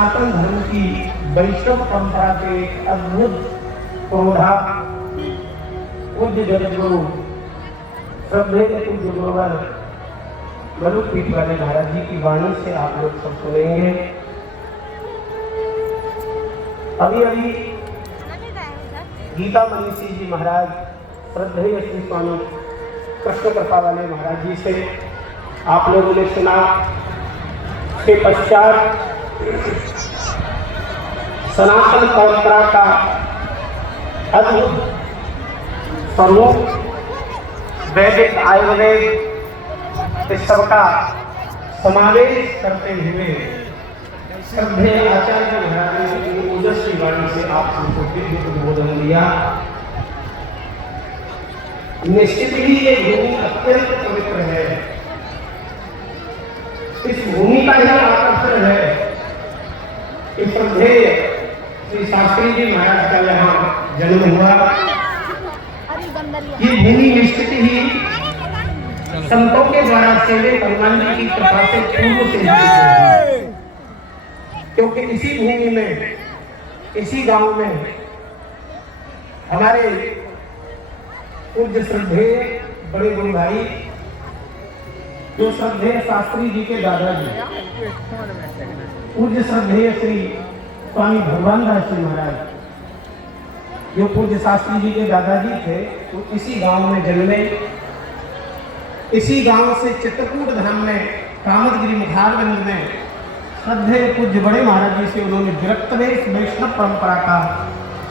सनातन धर्म की वैष्णव परंपरा के अद्भुत पौधा पूज्य जगतगुरु श्रद्धेय पूज्य गुरुवर मलुकपीठ वाले महाराज जी की वाणी से आप लोग सब सुनेंगे। अभी अभी गीता मनीषी जी महाराज श्रद्धेय श्री स्वामी कृष्ण कृपा वाले महाराज जी से आप लोगों ने सुना। के पश्चात सनातन परंपरा का अद्भुत स्वरूप वैदिक आयुर्वेद इस सबका समावेश करते हुए श्रद्धेय आचार्य महाराज ने अपनी ओजस्वी वाणी से आप सबको दिव्य उद्बोधन दिया। निश्चित ही ये भूमि अत्यंत पवित्र है। इस भूमि का यह आकर्षण है कि श्रद्धेय श्री शास्त्री जी महाराज का यहाँ जन्म हुआ। ये भूमि निश्चित ही संतों के द्वारा सेवे हनुमान जी की कृपा से पूर्व से क्योंकि इसी भूमि में इसी गांव में हमारे पूज्य श्रद्धेय बड़े गुरु भाई जो श्रद्धेय शास्त्री जी के दादाजी पूज्य श्रद्धेय श्री स्वामी भगवान दास जी महाराज जो पूज्य शास्त्री जी के दादाजी थे तो इसी गांव में जन्मे। इसी गांव से चित्रकूट धाम में कामदगिरी मुखारबंद में श्रद्धेय पूज्य बड़े महाराज जी से उन्होंने विरक्त वैष्णव परंपरा का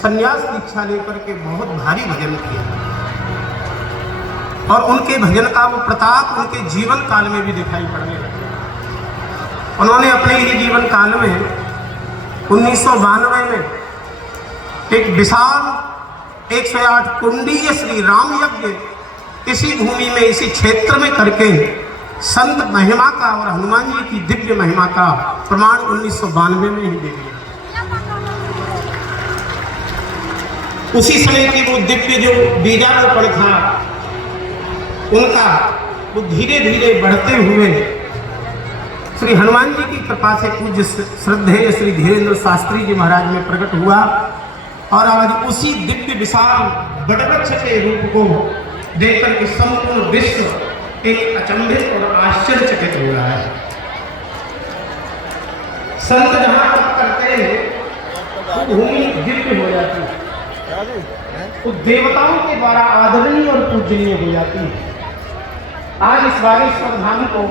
संन्यास दीक्षा लेकर के बहुत भारी भजन किया और उनके भजन का वो प्रताप उनके जीवन काल में भी दिखाई पड़ने लगा। उन्होंने अपने ही जीवन काल में 1992 में एक विशाल 108 कुंडीय श्री राम यज्ञ इसी भूमि में इसी क्षेत्र में करके संत महिमा का और हनुमान जी की दिव्य महिमा का प्रमाण 1992 में ही दे दिया। उसी समय की वो दिव्य जो बीजारोपण था उनका वो धीरे धीरे बढ़ते हुए श्री हनुमान जी की कृपा से पूज्य श्रद्धेय श्री धीरेन्द्र शास्त्री जी महाराज में प्रकट हुआ और आज उसी दिव्य विशाल वटवृक्ष के रूप को देखकर के संपूर्ण विश्व एक अचंभित और आश्चर्यचकित हो रहा है। संत जहां तप करते हैं तो भूमि दिव्य हो जाती है, तो देवताओं के द्वारा आदरणीय और पूजनीय हो जाती है। आज इस बागेश्वर धाम को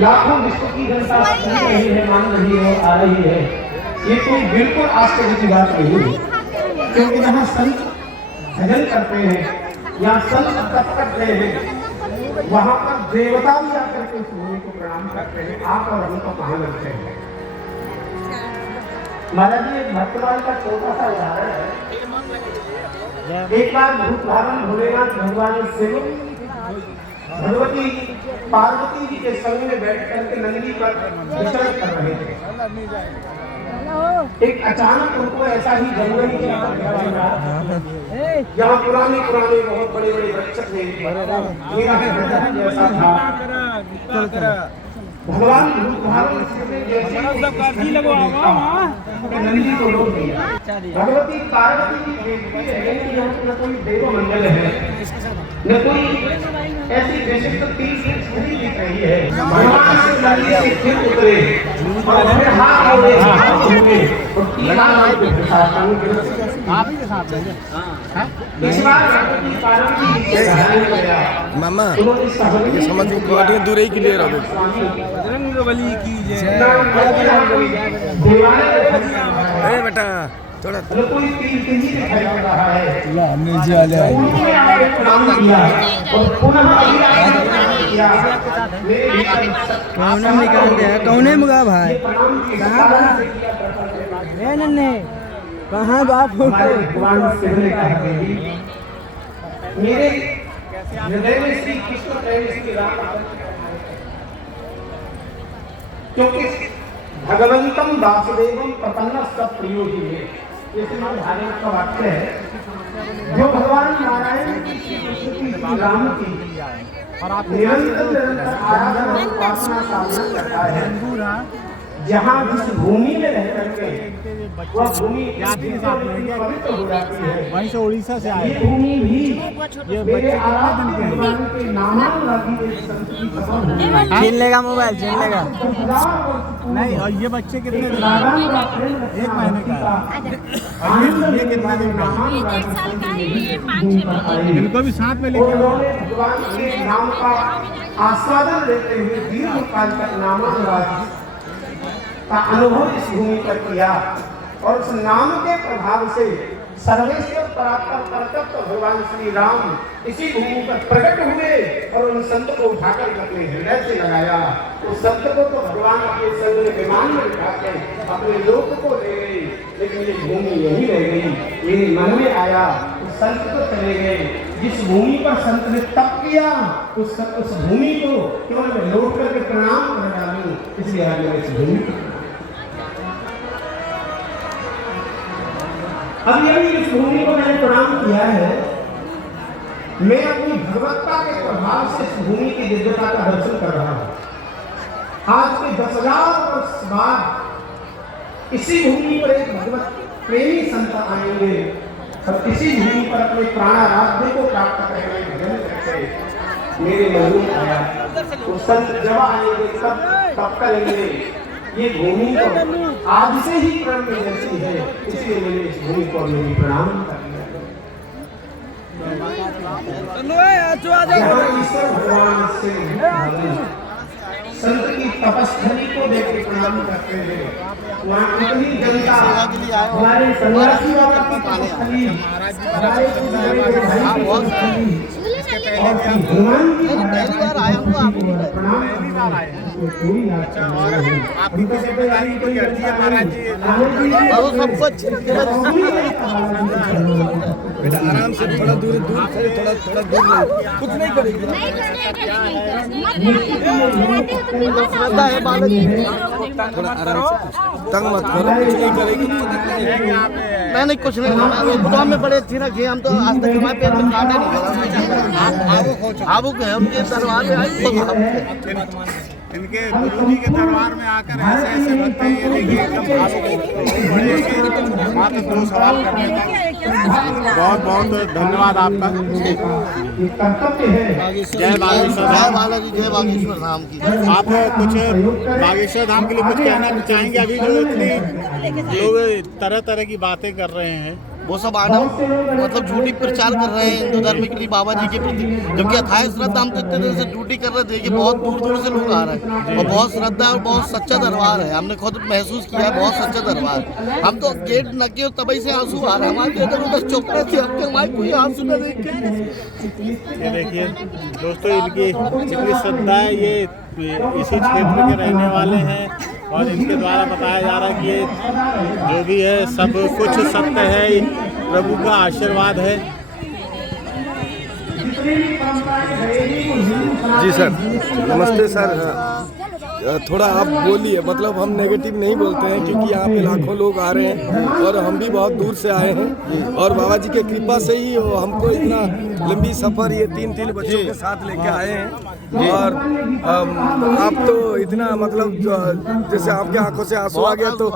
लाखों विश्व की जनता सुन रही है, मान रही है, आ रही है। ये कोई बिल्कुल आश्चर्य की बात नहीं है, क्योंकि जहाँ संत भजन करते हैं या संत तप करते हैं वहाँ पर देवता भी आकर के इस भूमि को प्रणाम करते हैं। आप और हम तो कहाँ लगते हैं। महाराज जी एक भक्तवान का छोटा सा उदाहरण है। एक बार भूत भावन भोलेनाथ भगवान से भगवती पार्वती जी के संग में बैठ करके नंदी पर विचरण कर रहे थे। एक अचानक उनको ऐसा ही जंगल जहाँ पुराने बहुत बड़े बड़े वृक्ष थे जैसा था। भगवान नंदी को रोक दिया। भगवती पार्वती जी देखती है कि यहाँ न कोई देव मंडल है न कोई ऐसी विशिष्ट तीर्थ स्थली दिख रही है। भगवान से नंदी से फिर उतरे और फिर हाथ जोड़े और तीन हाथ के साथ आप ही के साथ इस बार भगवती पार्वती जी से गया मामा समझ में कोई दूर ही क्लियर हो बजरंग बली की जय। अरे बेटा थोड़ा कोई तीर्थ ही दिखाई दे रहा है। ला नीचे आ जा और पुनः कौन निकाल दे कौन मुगा भाई कहाँ नन्हे कहाँ बाप मेरे हृदय में श्री कृष्ण प्रेम श्री राम क्योंकि भगवंतम वासुदेवम प्रपन्न सब प्रियो ही है। ये श्रीमद् भागवत का वाक्य है जो भगवान नारायण की श्री कृष्ण की श्री राम की निरंतर आराधना और उपासना साधना करता है जहाँ जिस भूमि में रह करके वह भूमि पवित्र हो जाती है। वहीं से उड़ीसा से आए ये भूमि भी ये मेरे बच्चे आराध्य भगवान के नामानुरागी एक संत की कसम है। छीन लेगा मोबाइल छीन लेगा नहीं। और ये बच्चे कितने दिन का? 1 महीने का। और ये कितने दिन का? ये 1.5 साल का है, ये 5-6 महीने इनको भी साथ में लेके आओ। उन्होंने भगवान के नाम का आस्वादन लेते हुए दीर्घ काल तक नामानुराग का अनुभव इस भूमि पर किया और उस नाम के प्रभाव से सर्वेश्वर परात्पर परतत्व भगवान श्री राम इसी भूमि पर प्रकट हुए और उन संत को उठाकर अपने हृदय से लगाया। उस संत को तो भगवान अपने संग में विमान में बिठा के अपने लोक को ले गए, लेकिन ये भूमि यही रह गई। मेरे मन में आया उस संत को चले गए, जिस भूमि पर संत ने तप किया उस भूमि को केवल मैं लौट करके प्रणाम कर डालूं, इसलिए आज मैं इस भूमि को अब यदि इस भूमि को मैंने प्रणाम किया है, मैं अपनी भगवत्ता के प्रभाव से इस भूमि की दिव्यता का दर्शन कर रहा हूं। आज के 10,000 वर्ष बाद इसी भूमि पर एक भगवत प्रेमी संत आएंगे और इसी भूमि पर अपने प्राणाराध्य को प्राप्त करने के भजन करके मेरे मन में आया। वो संत जब आएंगे तब करेंगे। ये भूमि तो आज से ही प्रण में जैसी है, इसलिए मैंने इस भूमि को मेरी प्रणाम कर दिया। ईश्वर भगवान से संत की तपस्थली को देख के प्रणाम करते हैं। वहाँ कितनी जनता हमारे सन्यासी बाबा की तपस्थली, हमारे भगवान की पहली बार आया हूँ प्रणाम आपकी किसी प्रकार की कोई अर्जी है महाराज जी? सब कुछ बेटा आराम से थोड़ा दूर खड़े, थोड़ा दूर नहीं, कुछ नहीं करेगी। श्रद्धा है बालाजी, थोड़ा आराम से तंग मत करो, कुछ नहीं करेगी। नहीं कुछ नहीं, गुदाम में बड़े अच्छी रखी, हम तो आज तक हमारे पेट में कांटे नहीं। आबू के उनके दरबार में आई, इनके गुरु जी के दरबार में आकर ऐसे भक्त हैं, ये देखिए एकदम बड़े मात्र 2 सवाल करने का बहुत बहुत धन्यवाद आपका। जय बागेश्वर, जय बागेश्वर धाम की। आप कुछ बागेश्वर धाम के लिए कुछ कहना चाहेंगे? अभी जो इतनी लोग तरह तरह की बातें कर रहे हैं, वो सब आडम मतलब झूठी प्रचार कर रहे हैं हिंदू धर्म के लिए, बाबा जी के प्रति, जबकि अथाह श्रद्धा हम तो इतने देर से ड्यूटी कर रहे थे कि बहुत दूर दूर से लोग आ रहे हैं और बहुत श्रद्धा और बहुत सच्चा दरबार है। हमने खुद महसूस किया है, बहुत सच्चा दरबार। हम तो गेट नके और तभी से आंसू आ रहे हैं, हमारे इधर उधर चौकड़े थे, हमके हमारे कोई आंसू न देख के। ये देखिए दोस्तों, इनकी जितनी श्रद्धा है, ये इसी क्षेत्र के रहने वाले हैं और इनके द्वारा बताया जा रहा है कि ये जो भी है सब कुछ सत्य है, प्रभु का आशीर्वाद है। जी सर, नमस्ते सर। थोड़ा आप बोलिए, मतलब हम नेगेटिव नहीं बोलते हैं क्योंकि यहाँ पे लाखों लोग आ रहे हैं और हम भी बहुत दूर से आए हैं और बाबा जी के कृपा से ही हमको इतना लंबी सफ़र ये 3 बच्चों के साथ लेके आए हैं। और आप तो इतना मतलब जैसे आपके आंखों से आंसू आ गया, तो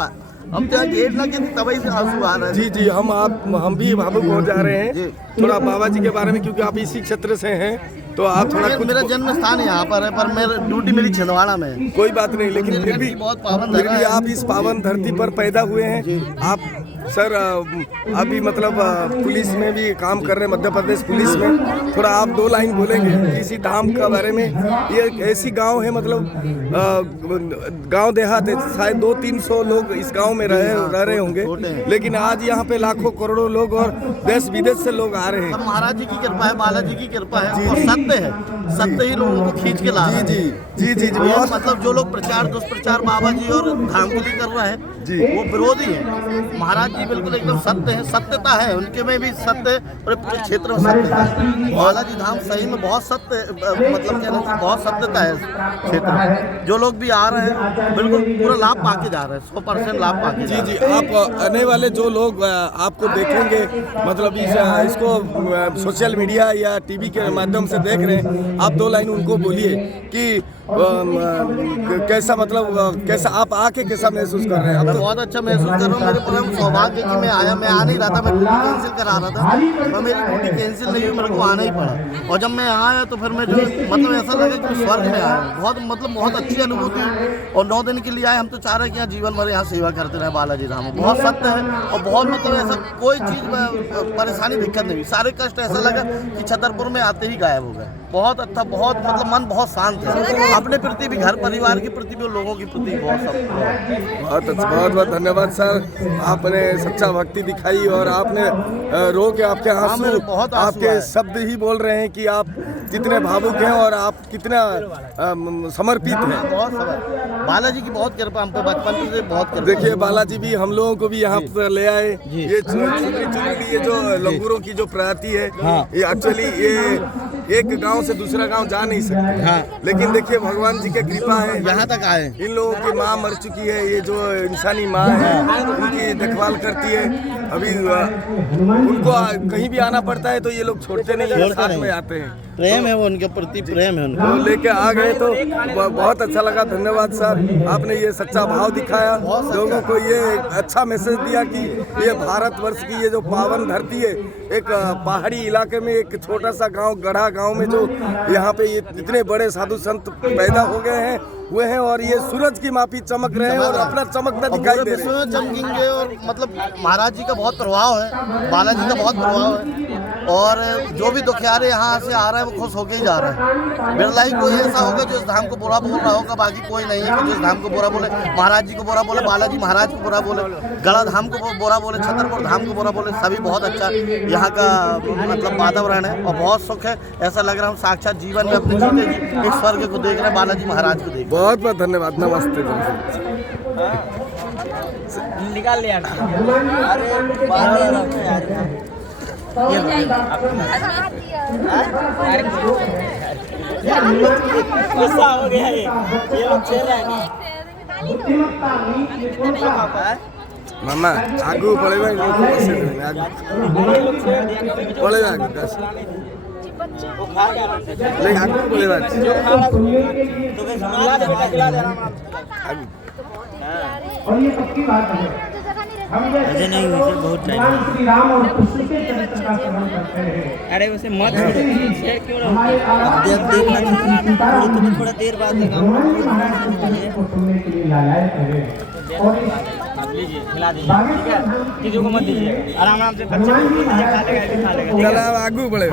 हम तो गेट लगे तभी से आंसू आ रहे हैं। जी हम भी भावुक हो जा रहे हैं थोड़ा बाबा जी के बारे में, क्योंकि आप इसी क्षेत्र से हैं, तो आप थोड़ा कुछ। मेरा जन्म स्थान यहाँ पर है, पर मेरा ड्यूटी मेरी छिंदवाड़ा में है। कोई बात नहीं, लेकिन फिर भी आप इस पावन धरती पर पैदा हुए हैं। आप सर अभी मतलब पुलिस में भी काम कर रहे हैं, मध्य प्रदेश पुलिस में। थोड़ा आप 2 लाइन बोलेंगे इसी धाम के बारे में? ये ऐसी गांव है, मतलब गांव देहात है, शायद 200-300 लोग इस गांव में रह रहे होंगे, लेकिन आज यहाँ पे लाखों करोड़ों लोग और देश विदेश से लोग आ रहे हैं। महाराज जी की कृपा है, बालाजी की कृपा है और सत्य है, सत्य ही लोगों को खींच के ला रहा है। जी मतलब जो लोग प्रचार दुष्प्रचार बाबा जी और धांधली कर रहे हैं वो विरोधी है। महाराज जी बिल्कुल एकदम सत्य है, सत्यता है उनके में भी सत्य, और पूरे क्षेत्र में सत्यता है। बालाजी धाम सही में बहुत सत्य, मतलब कहना चाहिए बहुत सत्यता है क्षेत्र में। जो लोग भी आ रहे हैं बिल्कुल पूरा लाभ पाके जा रहे हैं, 100% लाभ पाके। जी आप आने वाले जो लोग आपको देखेंगे, मतलब इसको सोशल मीडिया या टीवी के माध्यम से देख रहे हैं, आप 2 लाइन उनको बोलिए कि कैसा मतलब कैसा आप आके कैसा महसूस कर रहे हैं? मैं अब बहुत अच्छा महसूस कर रहा हूँ। मेरे परम सौभाग्य कि मैं आया, मैं आ नहीं रहा था, मैं ड्यूटी कैंसिल करा रहा था, पर मेरी ड्यूटी कैंसिल नहीं हुई, मेरे को आना ही पड़ा। और जब मैं यहाँ आया तो फिर मैं जो मतलब ऐसा लगा कि मैं स्वर्ग में आया हूँ। बहुत अच्छी अनुभूति। और 9 दिन के लिए आए, हम तो चाह रहे हैं कि यहाँ जीवन भर यहाँ सेवा करते रहे बालाजी धाम में। बहुत सत्य है और बहुत मतलब ऐसा कोई चीज़ परेशानी दिक्कत नहीं हुई। सारे कष्ट ऐसा लगा कि छतरपुर में आते ही गायब हो गए। बहुत अच्छा, बहुत मतलब मन बहुत शांत है, अपने प्रति भी, घर परिवार के प्रति भी और लोगों के प्रति बहुत अच्छा, बहुत बहुत धन्यवाद सर। आपने सच्चा भक्ति दिखाई और आपने रो के आपके आंसू, बहुत आंसू आपके आए। शब्द ही बोल रहे हैं कि आप कितने भावुक हैं और आप कितना समर्पित हैं। बहुत समय बालाजी की बहुत कृपा हम पे बचपन से बहुत कृपा। देखिए बालाजी भी हम लोगों को भी यहाँ पर ले आए। ये ये जो लंगूरों की जो प्रजाति है, ये एक्चुअली ये एक गांव से दूसरा गांव जा नहीं सकते, लेकिन देखिए भगवान जी की कृपा है यहाँ तक आए। इन लोगों की माँ मर चुकी है, ये जो इंसानी माँ है उनकी देखभाल करती है। अभी उनको कहीं भी आना पड़ता है तो ये लोग छोड़ते नहीं है, साथ में आते हैं। प्रेम है वो, उनके प्रति प्रेम है उनको। तो लेके आ गए तो बहुत अच्छा लगा। धन्यवाद सर, आपने ये सच्चा भाव दिखाया, लोगों को ये अच्छा मैसेज दिया कि ये भारतवर्ष की ये जो पावन धरती है, एक पहाड़ी इलाके में एक छोटा सा गांव गढ़ा गांव में जो यहाँ पे ये इतने बड़े साधु संत पैदा हो गए हैं हुए हैं और ये सूरज की माफी चमक रहे हैं और अपना चमकता दिखाई दे रहे हैं। चमकेंगे और मतलब महाराज जी का बहुत प्रभाव है, बालाजी का बहुत प्रभाव है। और जो भी दुखियारे यहाँ से आ रहा है वो खुश होके ही जा रहा है। बिरला ही कोई ऐसा होगा जो इस धाम को बुरा बोल रहा होगा, बाकी कोई नहीं है कि जो इस धाम को बुरा बोले, महाराज जी को बुरा बोले, बालाजी महाराज को बुरा बोले, गढ़ा धाम को बुरा बोले, छतरपुर धाम को बुरा बोले। सभी बहुत अच्छा यहाँ का मतलब वातावरण है और बहुत सुख है। ऐसा लग रहा है हम साक्षात जीवन में अपने जीते जी एक स्वर्ग को देख रहे हैं, बालाजी महाराज को देख रहे हैं। बहुत बहुत धन्यवाद। नमस्ते। निकाल लिया गुस्सा हो गया ये लोग खेल रहे हैं। मामा आगू पड़ेगा पड़ेगा लेकिन आगू पड़ेगा और ये पक्की बात है, हम जैसे नहीं हुई सर, बहुत टाइम। भगवान श्री राम और कृष्ण के चरित्र का श्रवण करते हैं। अरे उसे मत ऐसे ही शेयर क्यों हमारे थोड़ा देर बाद भगवान जी महाराज के चरित्र को सुनने के लिए लालायत है। और लीजिए खिला दीजिए, ठीक है, किसी को मत दीजिए, आराम से बच्चे को खा लेगा, खा लेगा। चला आगू बढ़े।